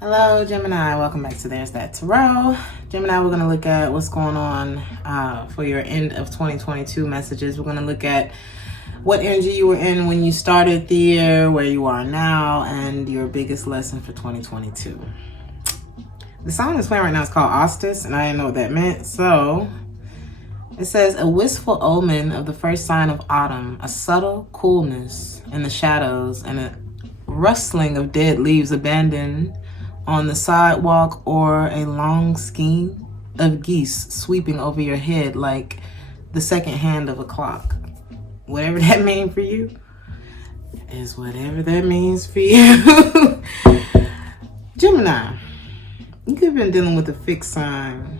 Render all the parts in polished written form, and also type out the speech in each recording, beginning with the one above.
Hello, Gemini. Welcome back to Theresthattarot. Gemini, we're going to look at what's going on for your end of 2022 messages. We're going to look at what energy you were in when you started the year, where you are now, and your biggest lesson for 2022. The song that's playing right now is called Ostis, and I didn't know what that meant. So it says, a wistful omen of the first sign of autumn, a subtle coolness in the shadows, and a rustling of dead leaves abandoned on the sidewalk, or a long skein of geese sweeping over your head like the second hand of a clock. Whatever that means for you is whatever that means for you. Gemini, you could have been dealing with a fixed sign,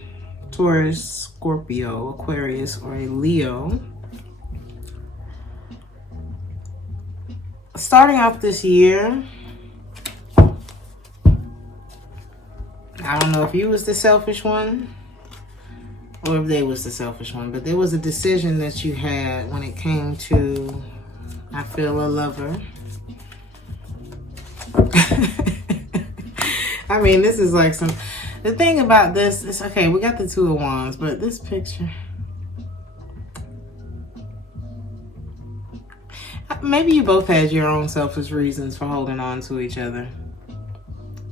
Taurus, Scorpio, Aquarius, or a Leo. Starting off this year, I don't know if you was the selfish one or if they was the selfish one, but there was a decision that you had when it came to, I feel, a lover. I mean, this is like the thing about this is, okay, we got the Two of Wands, but this picture, maybe you both had your own selfish reasons for holding on to each other.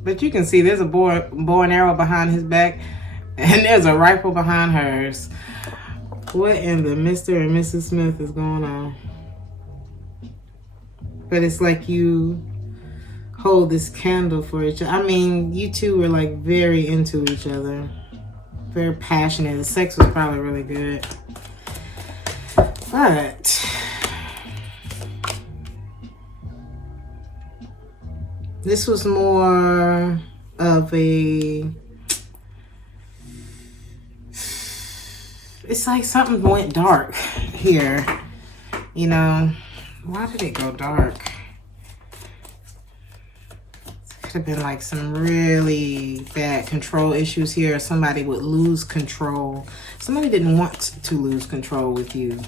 But you can see there's a bow and arrow behind his back, and there's a rifle behind hers. What in the Mr. and Mrs. Smith is going on? But it's like you hold this candle for each other. I mean, you two were like very into each other. Very passionate. The sex was probably really good. But this was more of a, it's like something went dark here, you know. Why did it go dark? It could have been like some really bad control issues here. Somebody would lose control. Somebody didn't want to lose control with you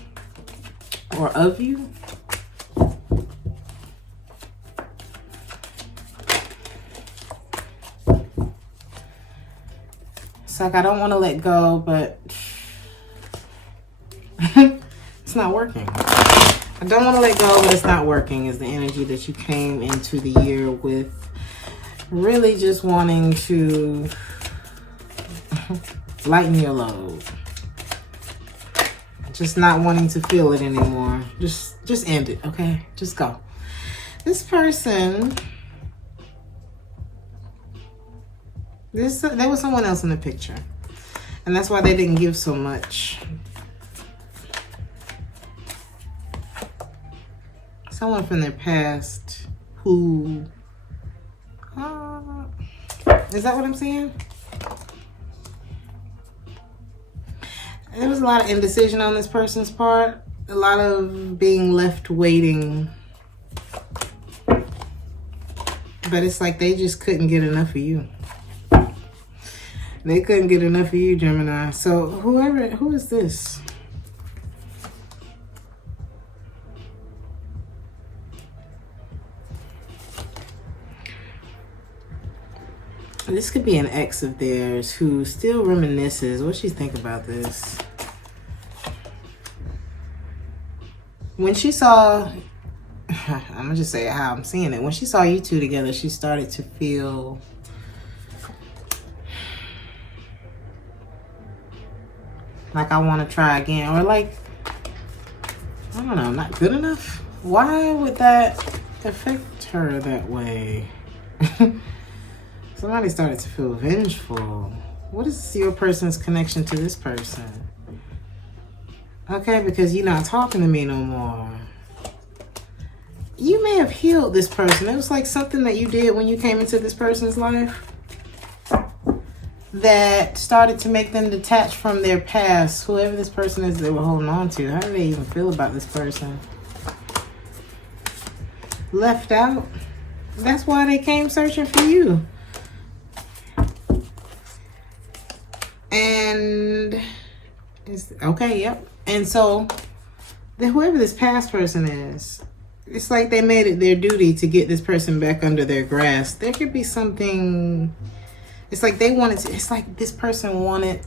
or of you. It's like, I don't want to let go, but it's not working. I don't want to let go, but it's not working is the energy that you came into the year with. Really just wanting to lighten your load. Just not wanting to feel it anymore. Just end it, okay? Just go. This person, there was someone else in the picture, and that's why they didn't give so much. Someone from their past who, is that what I'm seeing? There was a lot of indecision on this person's part, a lot of being left waiting, but it's like they just couldn't get enough of you. They couldn't get enough of you, Gemini. So who is this? This could be an ex of theirs who still reminisces. What she think about this? When she saw, I'm gonna just say how I'm seeing it. When she saw you two together, she started to feel like, I want to try again, or like, I don't know, not good enough. Why would that affect her that way? Somebody started to feel vengeful. What is your person's connection to this person? Okay, because you're not talking to me no more. You may have healed this person. It was like something that you did when you came into this person's life that started to make them detach from their past. Whoever this person is they were holding on to. How do they even feel about this person? Left out? That's why they came searching for you. And okay, yep. And so whoever this past person is It's like they made it their duty to get this person back under their grasp. There could be something. It's like they wanted to. It's like this person wanted.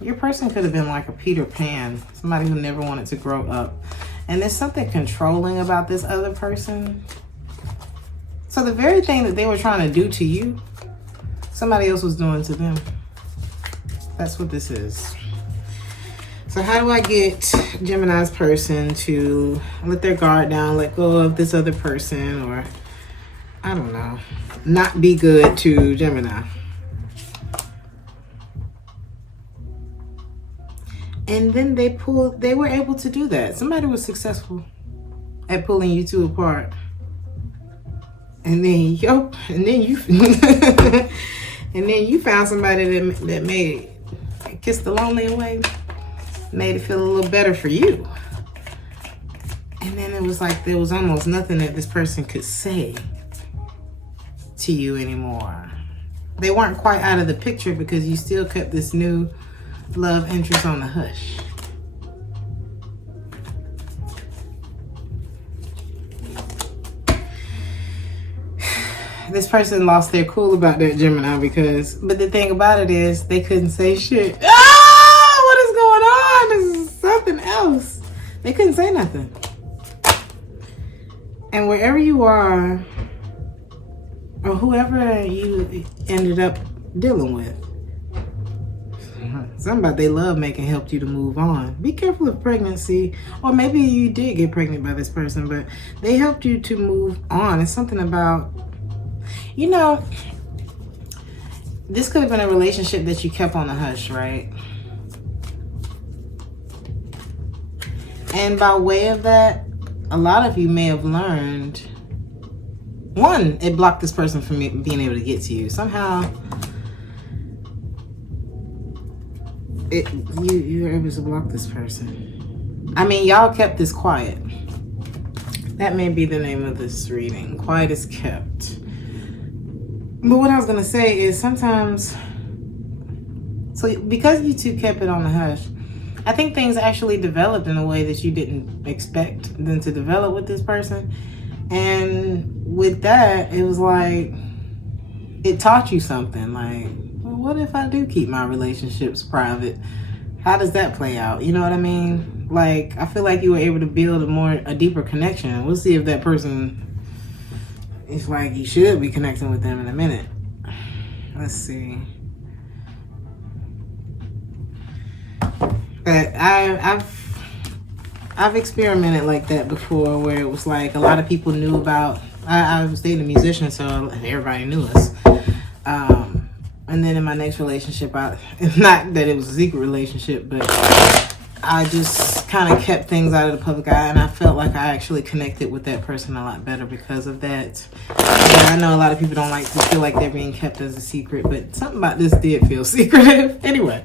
Your person could have been like a Peter Pan. Somebody who never wanted to grow up. And there's something controlling about this other person. So the very thing that they were trying to do to you, somebody else was doing to them. That's what this is. So how do I get Gemini's person to let their guard down, let go of this other person, or I don't know, not be good to Gemini? And then they were able to do that. Somebody was successful at pulling you two apart. And then you and then you found somebody that made Kiss the Lonely away. Made it feel a little better for you. And then it was like there was almost nothing that this person could say to you anymore. They weren't quite out of the picture because you still kept this new love interest on the hush. This person lost their cool about that Gemini but the thing about it is they couldn't say shit. What is going on? This is something else. They couldn't say nothing. And wherever you are, or whoever you ended up dealing with, somebody they love making helped you to move on. Be careful of pregnancy, or maybe you did get pregnant by this person, but they helped you to move on. It's something about, you know, this could have been a relationship that you kept on the hush, right? And by way of that, a lot of you may have learned, one, it blocked this person from being able to get to you. Somehow, you were able to block this person. I mean, y'all kept this quiet. That may be the name of this reading. Quiet is kept. But what I was going to say is sometimes, so because you two kept it on the hush, I think things actually developed in a way that you didn't expect them to develop with this person. And with that, it was like, it taught you something. Like, well, what if I do keep my relationships private? How does that play out? You know what I mean? Like, I feel like you were able to build a deeper connection. We'll see if that person, it's like you should be connecting with them in a minute. Let's see. But I've experimented like that before, where it was like a lot of people knew about. I was dating a musician, so everybody knew us. And then in my next relationship, not that it was a secret relationship, but I just kind of kept things out of the public eye, and I felt like I actually connected with that person a lot better because of that. Yeah, I know a lot of people don't like to feel like they're being kept as a secret, but something about this did feel secretive. Anyway.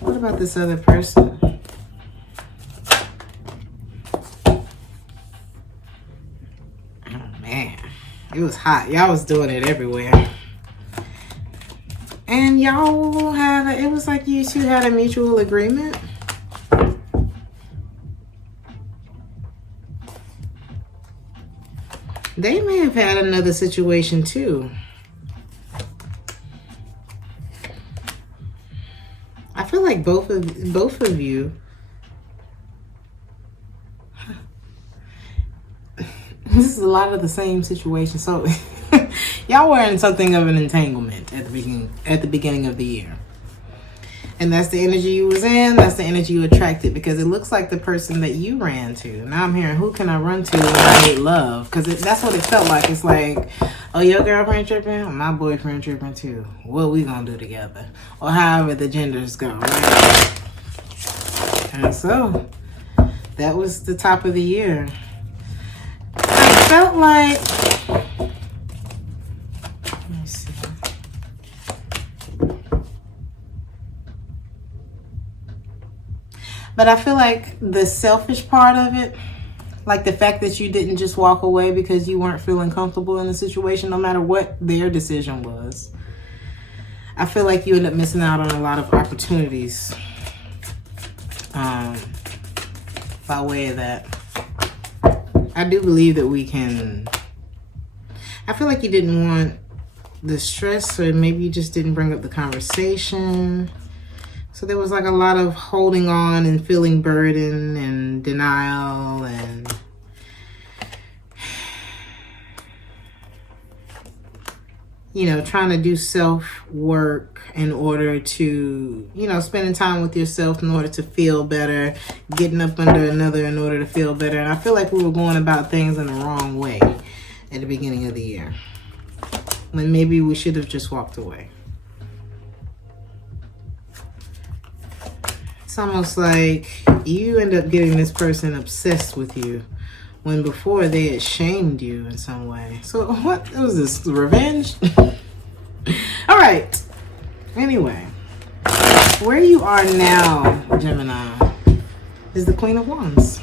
What about this other person? Oh man, it was hot. Y'all was doing it everywhere. And y'all had, it was like you two had a mutual agreement. They may have had another situation too. I feel like both of you, this is a lot of the same situation. So y'all were in something of an entanglement at the beginning of the year. And that's the energy you was in. That's the energy you attracted, because it looks like the person that you ran to. Now I'm hearing, who can I run to when I need love? Because that's what it felt like. It's like, oh, your girlfriend tripping? My boyfriend tripping too. What we gonna do together? Or however the genders go, right? And so, that was the top of the year. I felt like, let me see. But I feel like the selfish part of it, like the fact that you didn't just walk away because you weren't feeling comfortable in the situation, no matter what their decision was. I feel like you end up missing out on a lot of opportunities by way of that. I do believe that we can. I feel like you didn't want the stress, or maybe you just didn't bring up the conversation. So there was like a lot of holding on and feeling burden and denial and trying to do self-work in order to, spending time with yourself in order to feel better, getting up under another in order to feel better. And I feel like we were going about things in the wrong way at the beginning of the year, when maybe we should have just walked away. It's almost like you end up getting this person obsessed with you, when before they had shamed you in some way. So what was this? Revenge? All right. Anyway, where you are now, Gemini, is the Queen of Wands.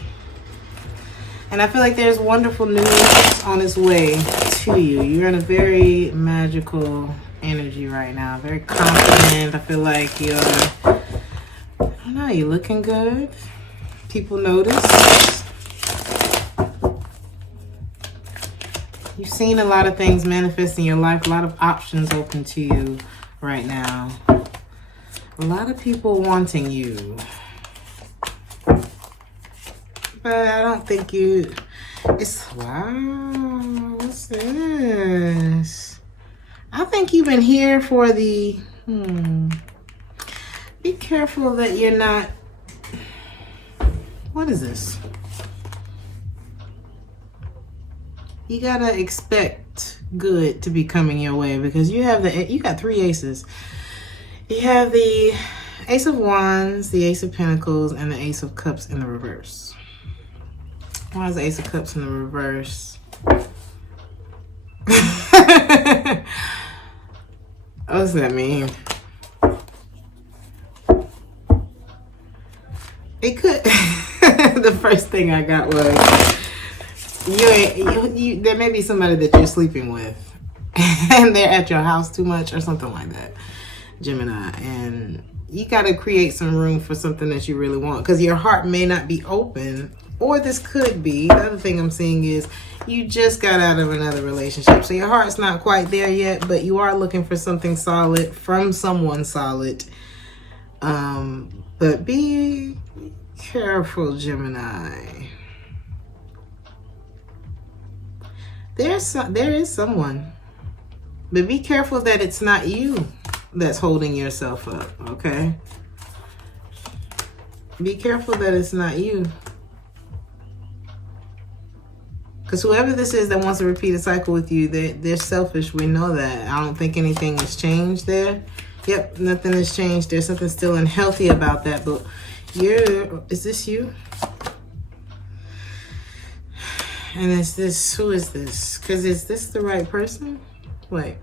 And I feel like there's wonderful news on its way to you. You're in a very magical energy right now. Very confident. I feel like you're looking good. People notice. You've seen a lot of things manifest in your life, a lot of options open to you right now. A lot of people wanting you. But I don't think wow, what's this? I think you've been here for the, be careful that you're not, what is this? You gotta expect good to be coming your way, because you got 3 aces. You have the Ace of Wands, the Ace of Pentacles, and the Ace of Cups in the reverse. Why is the Ace of Cups in the reverse? What's that mean? It could. The first thing I got was there may be somebody that you're sleeping with and they're at your house too much or something like that, Gemini, and you got to create some room for something that you really want, because your heart may not be open, or this could be, the other thing I'm seeing is you just got out of another relationship, so your heart's not quite there yet, but you are looking for something solid from someone solid. But be careful, Gemini. There is someone, but be careful that it's not you that's holding yourself up, okay? Be careful that it's not you. Because whoever this is that wants to repeat a cycle with you, they're selfish. We know that. I don't think anything has changed there. Yep, nothing has changed. There's something still unhealthy about that. But is this you? And is this, who is this? Because is this the right person? Wait.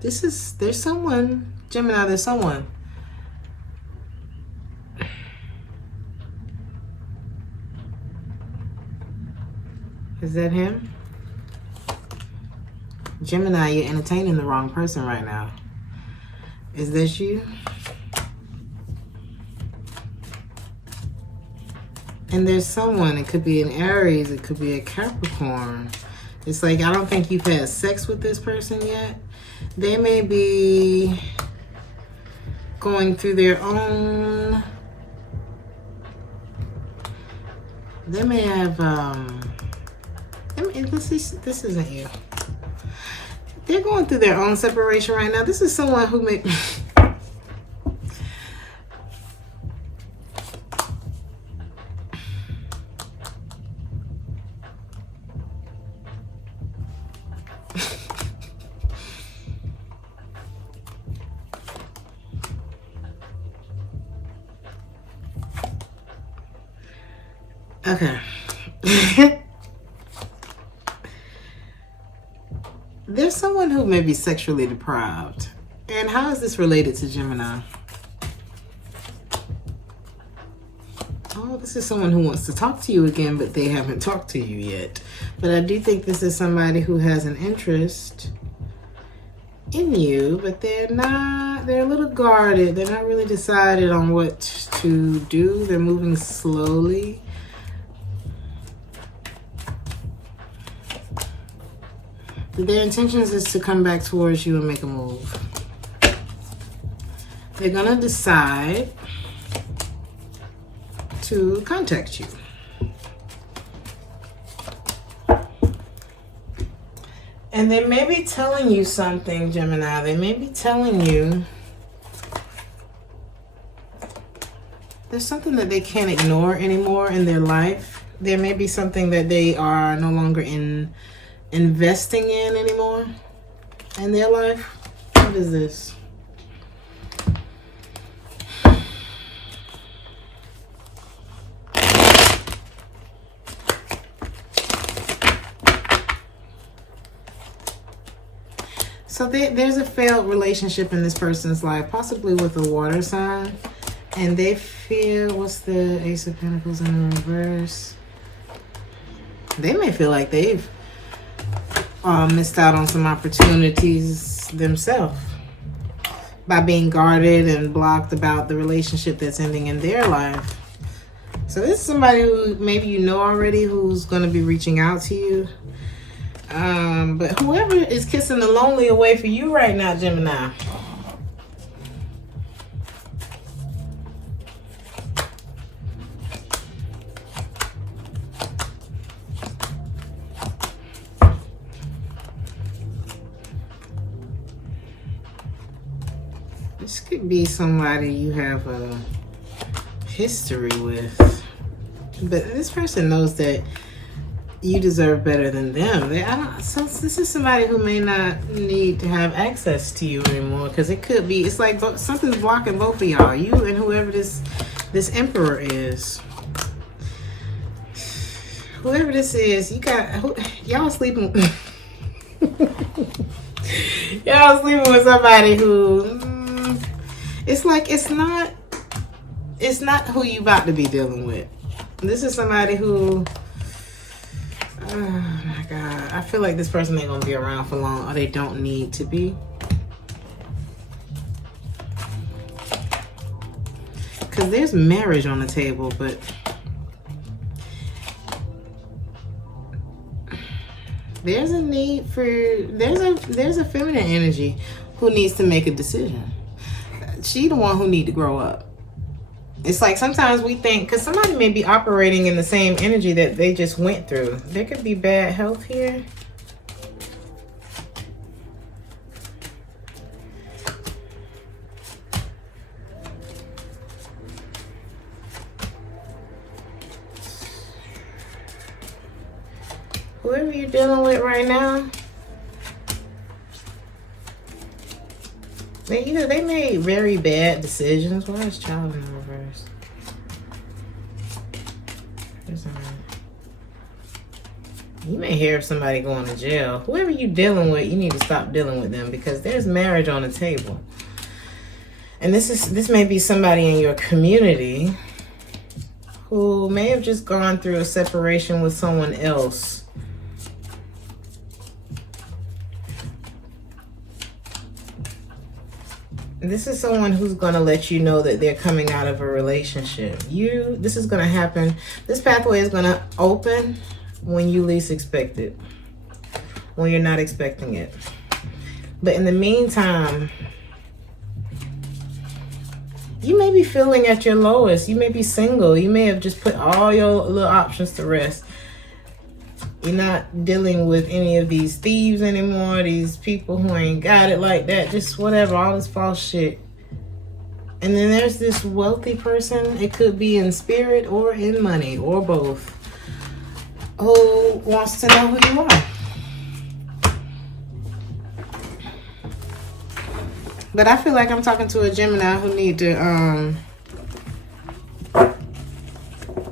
There's someone, Gemini, there's someone. Is that him? Gemini, you're entertaining the wrong person right now. Is that you? And there's someone, it could be an Aries, it could be a Capricorn. It's like, I don't think you've had sex with this person yet. They may be going through their own, they may have, this isn't you. They're going through their own separation right now. This is someone who may... Okay. There's someone who may be sexually deprived. And how is this related to Gemini? Oh, this is someone who wants to talk to you again, but they haven't talked to you yet. But I do think this is somebody who has an interest in you, but they're a little guarded. They're not really decided on what to do. They're moving slowly. But their intentions is to come back towards you and make a move. They're gonna decide to contact you. And they may be telling you something, Gemini. They may be telling you there's something that they can't ignore anymore in their life. There may be something that they are no longer investing in anymore in their life. What is this? So there's a failed relationship in this person's life, possibly with a water sign. And they feel, what's the Ace of Pentacles in the reverse? They may feel like they've missed out on some opportunities themselves by being guarded and blocked about the relationship that's ending in their life. So this is somebody who maybe you know already who's going to be reaching out to you. But whoever is kissing the lonely away for you right now, Gemini. This could be somebody you have a history with. But this person knows that you deserve better than them. So this is somebody who may not need to have access to you anymore, because it could be, it's like something's blocking both of y'all, you and whoever this emperor is. Whoever this is, y'all sleeping. Y'all sleeping with somebody who, it's like it's not who you about to be dealing with. This is somebody who, oh my God, I feel like this person ain't gonna be around for long, or they don't need to be. Because there's marriage on the table, but there's a need for, there's a feminine energy who needs to make a decision. She the one who need to grow up. It's like sometimes we think, because somebody may be operating in the same energy that they just went through. There could be bad health here. Whoever you're dealing with right now, they made very bad decisions. Why is child in reverse? You may hear of somebody going to jail. Whoever you're dealing with, you need to stop dealing with them, because there's marriage on the table. And this may be somebody in your community who may have just gone through a separation with someone else. This is someone who's going to let you know that they're coming out of a relationship. This is going to happen. This pathway is going to open when you least expect it, when you're not expecting it. But in the meantime, you may be feeling at your lowest. You may be single. You may have just put all your little options to rest. You're not dealing with any of these thieves anymore, these people who ain't got it like that, just whatever, all this false shit. And then there's this wealthy person, it could be in spirit or in money or both, who wants to know who you are. But I feel like I'm talking to a Gemini who need to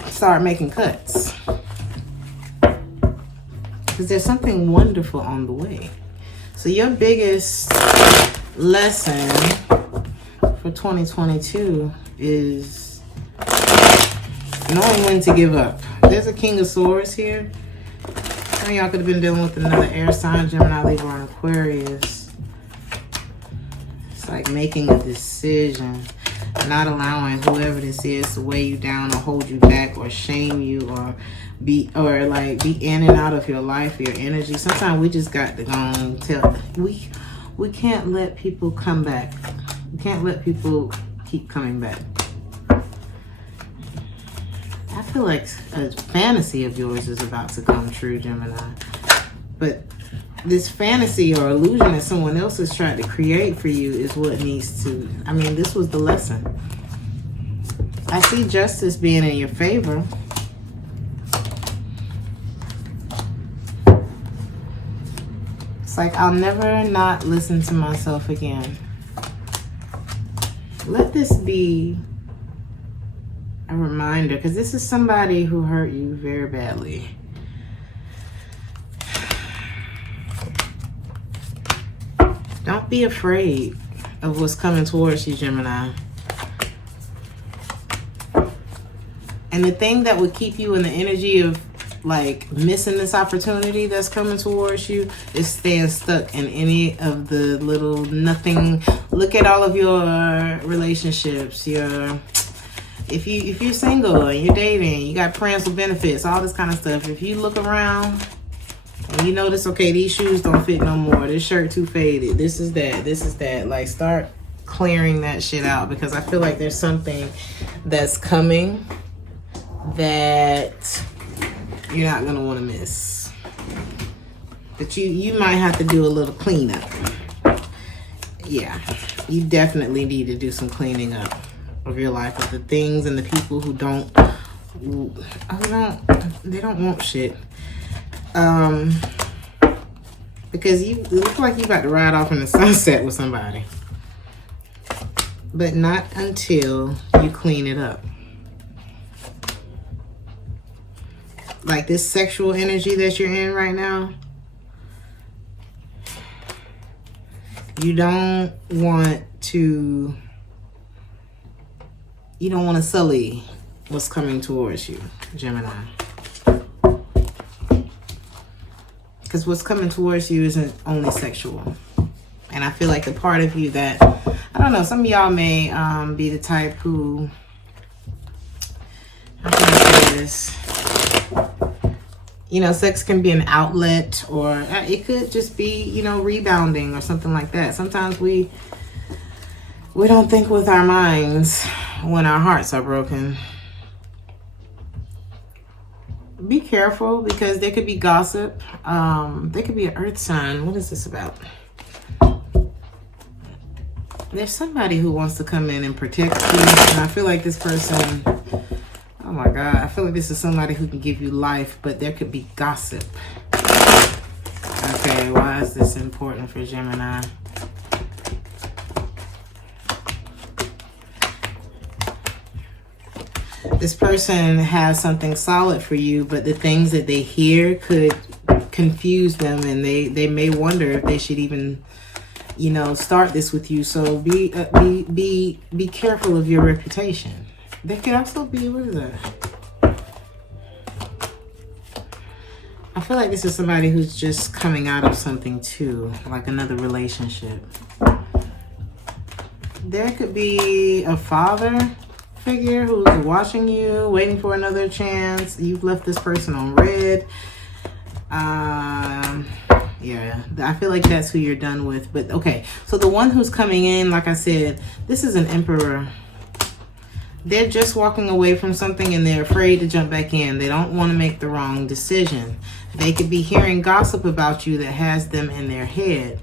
start making cuts. Because there's something wonderful on the way. So your biggest lesson for 2022 is knowing when to give up. There's a King of Swords here. Some of y'all could have been dealing with another air sign, Gemini, Libra, and Aquarius. like making a decision, not allowing whoever this is to weigh you down or hold you back or shame you or be in and out of your life, your energy. Sometimes we just got to go and tell, we can't let people come back. We can't let people keep coming back. I feel like a fantasy of yours is about to come true, Gemini. But this fantasy or illusion that someone else has tried to create for you is what needs to, I mean, this was the lesson. I see justice being in your favor. It's like, I'll never not listen to myself again. Let this be a reminder, because this is somebody who hurt you very badly. Don't be afraid of what's coming towards you, Gemini. And the thing that would keep you in the energy of like missing this opportunity that's coming towards you is staying stuck in any of the little nothing. Look at all of your relationships, if you're single and you're dating, you got parental benefits, all this kind of stuff. If you look around and you notice, okay, these shoes don't fit no more, this shirt too faded, this is that, like, start clearing that shit out, because I feel like there's something that's coming that you're not gonna want to miss. But you might have to do a little cleanup. Yeah, you definitely need to do some cleaning up of your life, of the things and the people who they don't want shit. Because it looks like you about to ride off in the sunset with somebody, but not until you clean it up. Like this sexual energy that you're in right now, you don't want to sully what's coming towards you, Gemini. Because what's coming towards you isn't only sexual. And I feel like the part of you that, I don't know, some of y'all may be the type who, how can I say this? Sex can be an outlet, or it could just be, rebounding or something like that. Sometimes we don't think with our minds when our hearts are broken. Be careful, because there could be gossip. There could be an earth sign. What is this about? There's somebody who wants to come in and protect you. And I feel like this person, oh my God, I feel like this is somebody who can give you life, but there could be gossip. Okay, why is this important for Gemini? This person has something solid for you, but the things that they hear could confuse them, and they may wonder if they should even, start this with you. So be careful of your reputation. There could also be, what is that? I feel like this is somebody who's just coming out of something too, like another relationship. There could be a father figure who's watching you, waiting for another chance. You've left this person on red. Yeah, I feel like that's who you're done with. But okay, so the one who's coming in, like I said, this is an emperor. They're just walking away from something and they're afraid to jump back in. They don't want to make the wrong decision. They could be hearing gossip about you that has them in their head.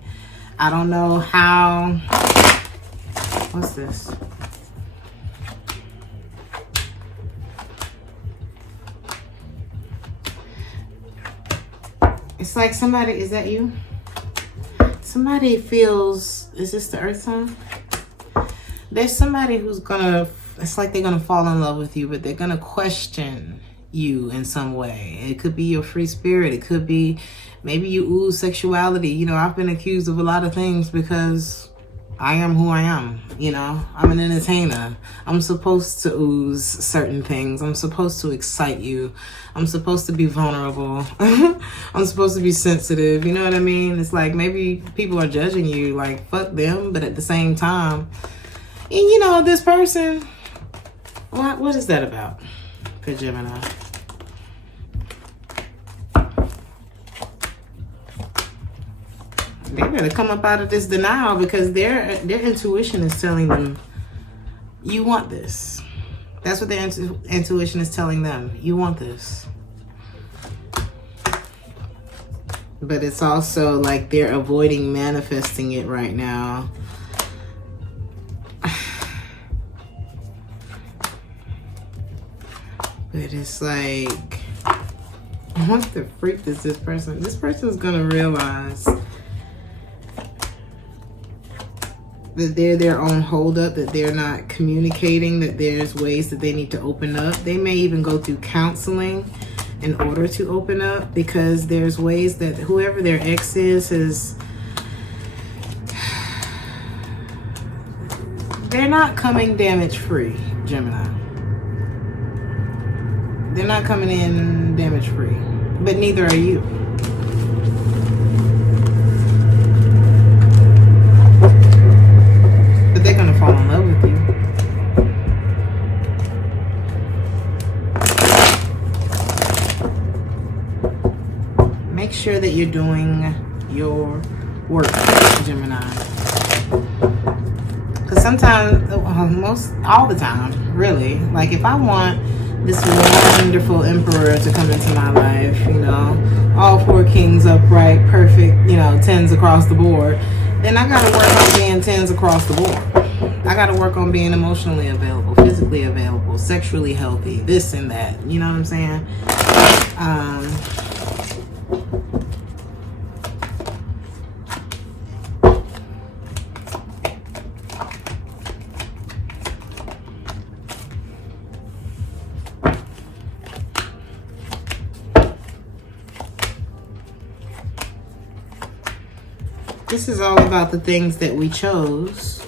I don't know how. What's this? It's like somebody, is that you? Somebody feels, is this the earth sign? There's somebody who's gonna, it's like they're gonna fall in love with you, but they're gonna question you in some way. It could be your free spirit. It could be maybe you ooze sexuality. I've been accused of a lot of things because I am who I am, you know. I'm an entertainer. I'm supposed to ooze certain things. I'm supposed to excite you. I'm supposed to be vulnerable. I'm supposed to be sensitive. You know what I mean? It's like maybe people are judging you, like, fuck them. But at the same time, and you know, this person, what is that about for Gemini? They better come up out of this denial, because their intuition is telling them you want this. That's what their intuition is telling them. You want this. But it's also like they're avoiding manifesting it right now. But it's like, what the freak is this person? This person's gonna realize that they're their own holdup, that they're not communicating, that there's ways that they need to open up. They may even go through counseling in order to open up, because there's ways that whoever their ex is they're not coming damage free, Gemini. They're not coming in damage free, but neither are you. They're going to fall in love with you. Make sure that you're doing your work, Gemini. Because sometimes, all the time, really, like if I want this wonderful emperor to come into my life, you know, all 4 kings upright, perfect, you know, 10s across the board, then I got to work on being 10s across the board. I got to work on being emotionally available, physically available, sexually healthy, this and that. You know what I'm saying? This is all about the things that we chose.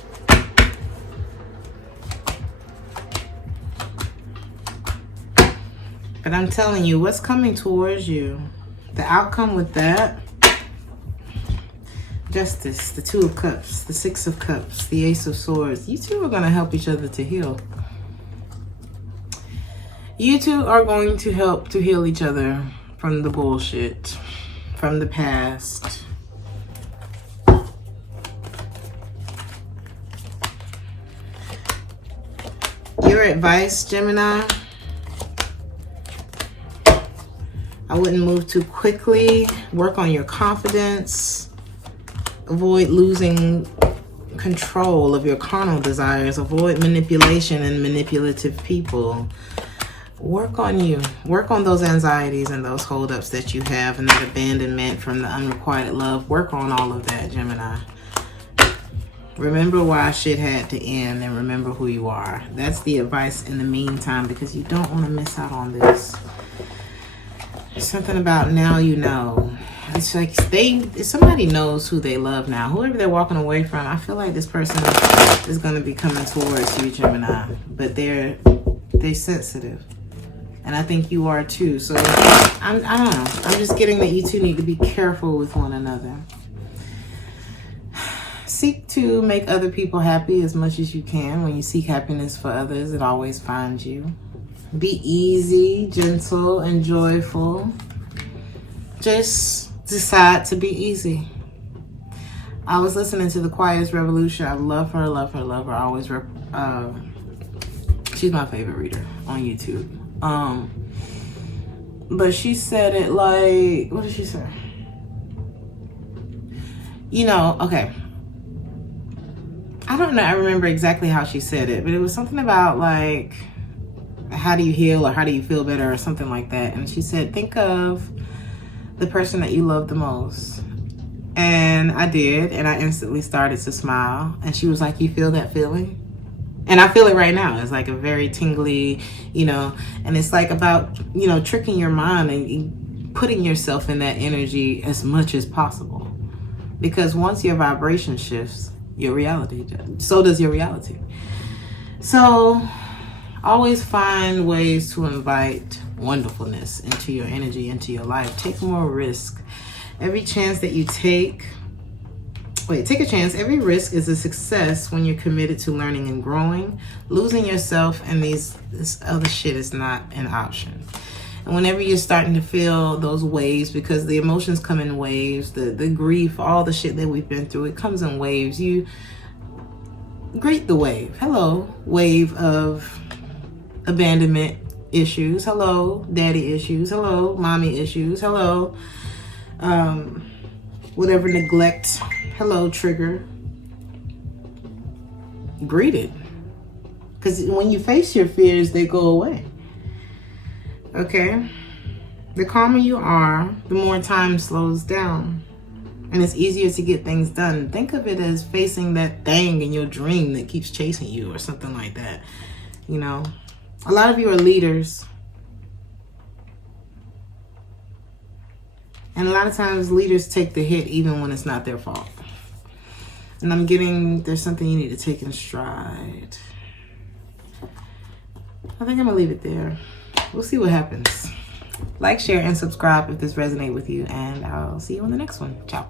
But I'm telling you, what's coming towards you, the outcome with that, Justice, the 2 of Cups, the 6 of Cups, the Ace of Swords. You two are going to help each other to heal. You two are going to help to heal each other from the bullshit, from the past. Your advice, Gemini, I wouldn't move too quickly. Work on your confidence. Avoid losing control of your carnal desires. Avoid manipulation and manipulative people. Work on you. Work on those anxieties and those holdups that you have, and that abandonment from the unrequited love. Work on all of that, Gemini. Remember why shit had to end, and remember who you are. That's the advice in the meantime, because you don't want to miss out on this. There's something about now you know. It's like if somebody knows who they love now, whoever they're walking away from, I feel like this person is going to be coming towards you, Gemini. But they're sensitive. And I think you are too. So I don't know. I'm just getting that you two need to be careful with one another. Seek to make other people happy as much as you can. When you seek happiness for others, it always finds you. Be easy, gentle, and joyful. Just decide to be easy. I was listening to the Quietest Revolution. I love her, love her, love her. I always she's my favorite reader on YouTube. But she said it like, what did she say? You know, okay. I don't know. I remember exactly how she said it, but it was something about like, how do you heal, or how do you feel better, or something like that. And she said, think of the person that you love the most. And I did, and I instantly started to smile. And she was like, you feel that feeling? And I feel it right now. It's like a very tingly, you know, and it's like about, you know, tricking your mind and putting yourself in that energy as much as possible. Because once your vibration shifts, your reality. So does your reality. So always find ways to invite wonderfulness into your energy, into your life. Take more risk. Every chance that you take a chance. Every risk is a success when you're committed to learning and growing. Losing yourself and this other shit is not an option. And whenever you're starting to feel those waves, because the emotions come in waves, the grief, all the shit that we've been through, it comes in waves. You greet the wave. Hello, wave of abandonment issues. Hello, daddy issues. Hello, mommy issues. Hello, whatever neglect. Hello, trigger. Greet it. Because when you face your fears, they go away. Okay? The calmer you are, the more time slows down. And it's easier to get things done. Think of it as facing that thing in your dream that keeps chasing you or something like that. You know? A lot of you are leaders. And a lot of times leaders take the hit even when it's not their fault. And I'm getting there's something you need to take in stride. I think I'm gonna leave it there. We'll see what happens. Like, share, and subscribe if this resonates with you, and I'll see you on the next one. Ciao.